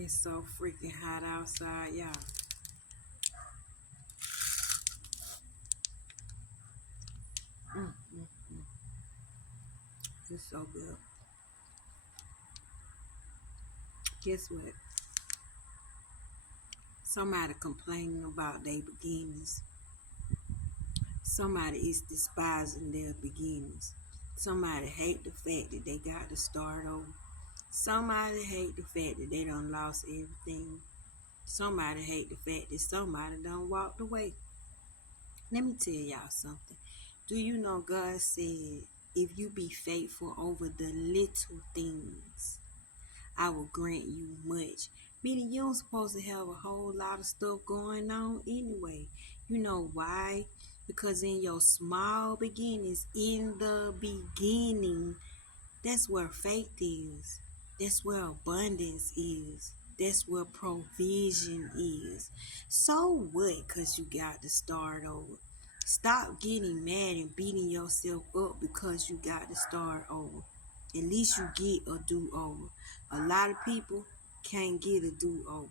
It's so freaking hot outside, y'all. Mm, mm. It's so good. Guess what? Somebody complaining about their beginnings. Somebody is despising their beginnings. Somebody hate the fact that they got to start over. Somebody hate the fact that they done lost everything. Somebody hate the fact that somebody done walked away. Let me tell y'all something. Do you know God said, if you be faithful over the little things, I will grant you much. Meaning you don't supposed to have a whole lot of stuff going on anyway. You know why? Because in your small beginnings, in the beginning, that's where faith is. That's where abundance is. That's where provision is. So what? Because you got to start over. Stop getting mad and beating yourself up because you got to start over. At least you get a do-over. A lot of people can't get a do-over.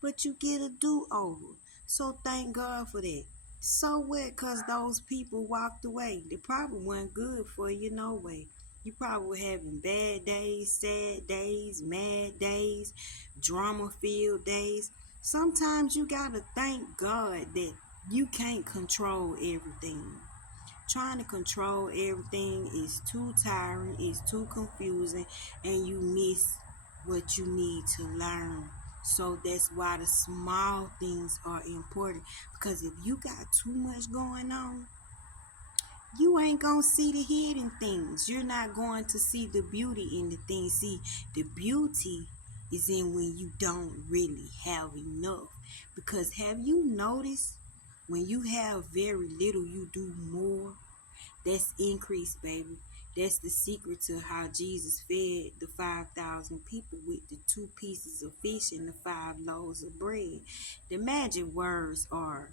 But you get a do-over. So thank God for that. So what? Because those people walked away. They probably weren't good for you no way. You probably were having bad days, sad days, mad days, drama-filled days. Sometimes you got to thank God that you can't control everything. Trying to control everything is too tiring, it's too confusing, and you miss what you need to learn. So that's why the small things are important. Because if you got too much going on, you ain't gonna see the hidden things. You're not going to see the beauty in the things. See, the beauty is in when you don't really have enough. Because have you noticed when you have very little, you do more? That's increase, baby. That's the secret to how Jesus fed the 5,000 people with the 2 pieces of fish and the 5 loaves of bread. The magic words are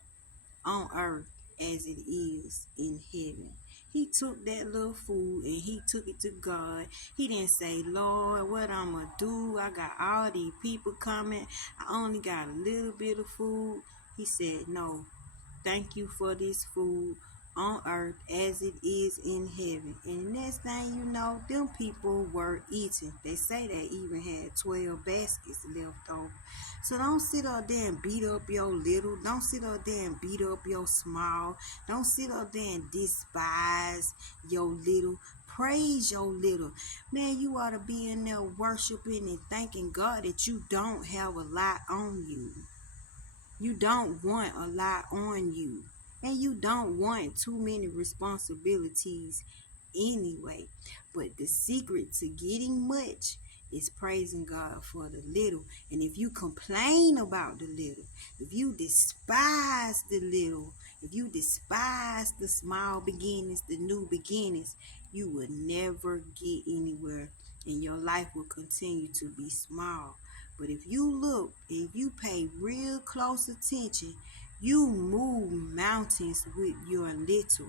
on earth as it is in heaven. He took that little food and he took it to God. He didn't say, Lord, what I'm going to do? I got all these people coming. I only got a little bit of food. He said, no, thank you for this food on earth as it is in heaven. And the next thing you know, them people were eating. They say they even had 12 baskets left over. So don't sit up there and beat up your little. Don't sit up there and beat up your small. Don't sit up there and despise your little. Praise your little. Man, you ought to be in there worshiping and thanking God that you don't have a lot on you. You don't want a lot on you. And you don't want too many responsibilities anyway. But the secret to getting much is praising God for the little. And if you complain about the little, if you despise the little, if you despise the small beginnings, the new beginnings, you will never get anywhere. And your life will continue to be small. But if you look, if you pay real close attention, you move mountains with your little.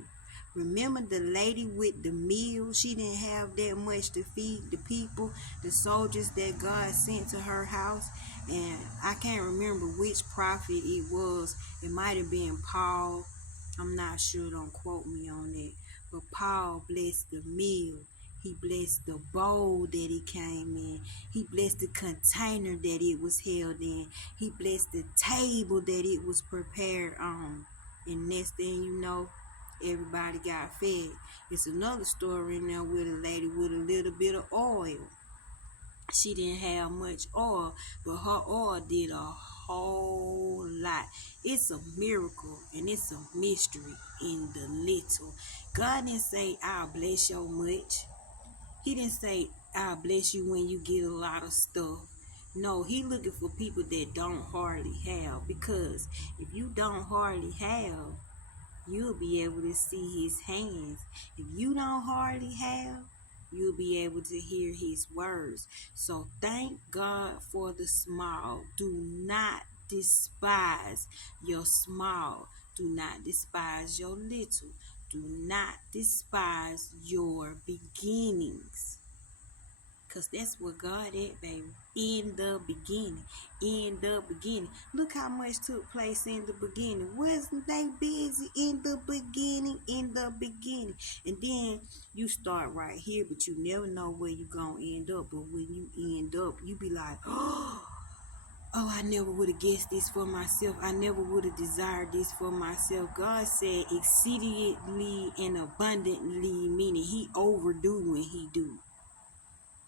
Remember the lady with the meal? She didn't have that much to feed the people, the soldiers that God sent to her house. And I can't remember which prophet it was. It might have been Paul. I'm not sure. Don't quote me on it. But Paul blessed the meal. He blessed the bowl that it came in. He blessed the container that it was held in. He blessed the table that it was prepared on. And next thing you know, everybody got fed. It's another story in there with a lady with a little bit of oil. She didn't have much oil, but her oil did a whole lot. It's a miracle and it's a mystery in the little. God didn't say, I'll bless you much. He didn't say, I'll bless you when you get a lot of stuff. No, he looking for people that don't hardly have. Because if you don't hardly have, you'll be able to see his hands. If you don't hardly have, you'll be able to hear his words. So thank God for the small. Do not despise your small. Do not despise your little. Do not despise your beginnings. Because that's what God at, baby. In the beginning. In the beginning. Look how much took place in the beginning. Wasn't they busy in the beginning? In the beginning. And then you start right here, but you never know where you're going to end up. But when you end up, you be like, oh, I never would have guessed this for myself. I never would have desired this for myself. God said exceedingly and abundantly, meaning he overdo when he do.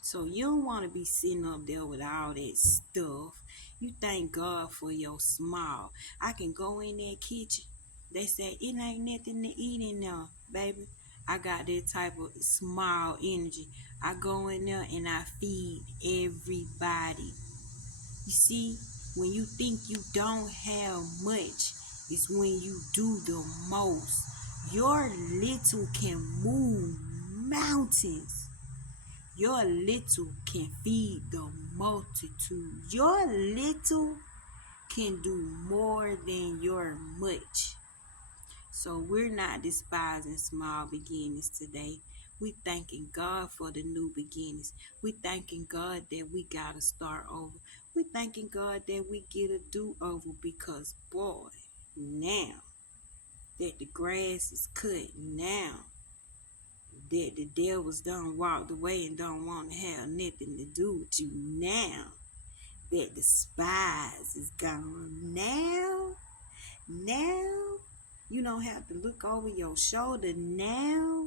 So you don't want to be sitting up there with all that stuff. You thank God for your smile. I can go in that kitchen. They say it ain't nothing to eat in there, baby. I got that type of smile energy. I go in there and I feed everybody. You see, when you think you don't have much, it's when you do the most. Your little can move mountains. Your little can feed the multitude. Your little can do more than your much. So we're not despising small beginnings today. We thanking God for the new beginnings. We thanking God that we got to start over. We thanking God that we get a do-over because, boy, now that the grass is cut, now that the devils done walked away and don't want to have nothing to do with you, now that the spies is gone, now you don't have to look over your shoulder. Now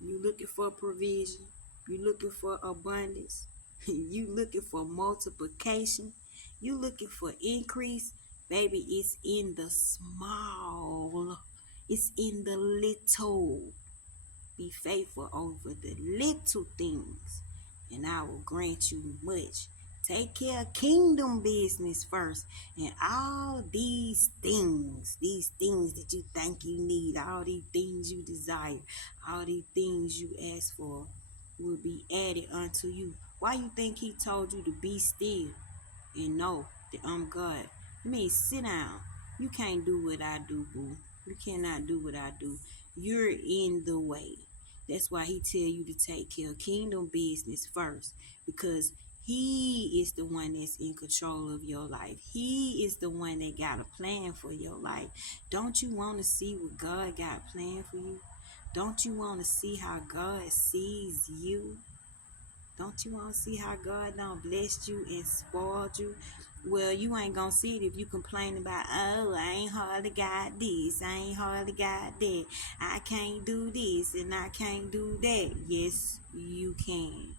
you looking for provision, you looking for abundance, you looking for multiplication, you looking for increase. Baby, it's in the small, it's in the little. Be faithful over the little things, and I will grant you much. Take care of kingdom business first, and all these things that you think you need, all these things you desire, all these things you ask for, will be added unto you. Why you think he told you to be still and know that I'm God? I mean, sit down. You can't do what I do, boo. You cannot do what I do. You're in the way. That's why he tell you to take care of kingdom business first, because he is the one that's in control of your life. He is the one that got a plan for your life. Don't you want to see what God got planned for you? Don't you want to see how God sees you? Don't you want to see how God done blessed you and spoiled you? Well, you ain't gonna see it if you complain about, oh, I ain't hardly got this, I ain't hardly got that, I can't do this and I can't do that. Yes, you can.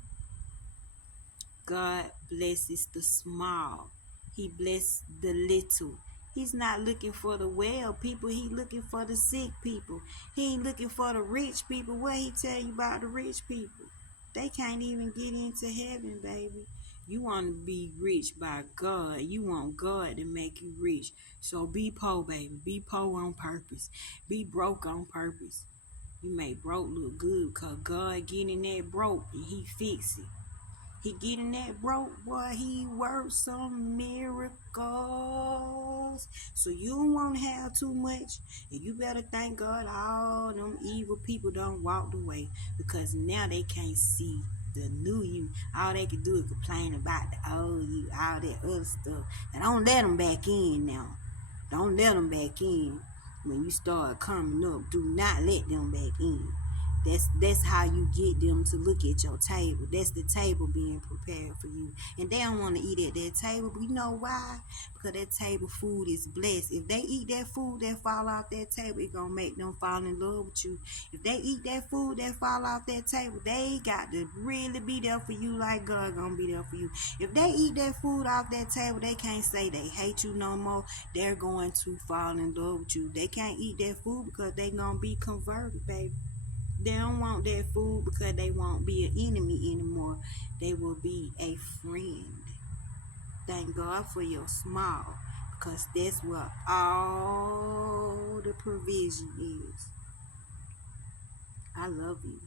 God blesses the small. He bless the little. He's not looking for the well people. He looking for the sick people. He ain't looking for the rich people. What he tell you about the rich people? They can't even get into heaven, baby. You want to be rich by God. You want God to make you rich. So be poor, baby. Be poor on purpose. Be broke on purpose. You make broke look good because God getting that broke and he fix it. He getting that broke, boy, he works some miracles. So you don't want to have too much. And you better thank God all them evil people done walked away. Because now they can't see the new you. All they can do is complain about the old you, all that other stuff. And don't let them back in now. Don't let them back in. When you start coming up, do not let them back in. That's how you get them to look at your table. That's the table being prepared for you. And they don't want to eat at that table. But you know why? Because that table food is blessed. If they eat that food that fall off that table, it's going to make them fall in love with you. If they eat that food that fall off that table, they got to really be there for you like God going to be there for you. If they eat that food off that table, they can't say they hate you no more. They're going to fall in love with you. They can't eat that food because they going to be converted, baby. They don't want that food because they won't be an enemy anymore. They will be a friend. Thank God for your small, because that's where all the provision is. I love you.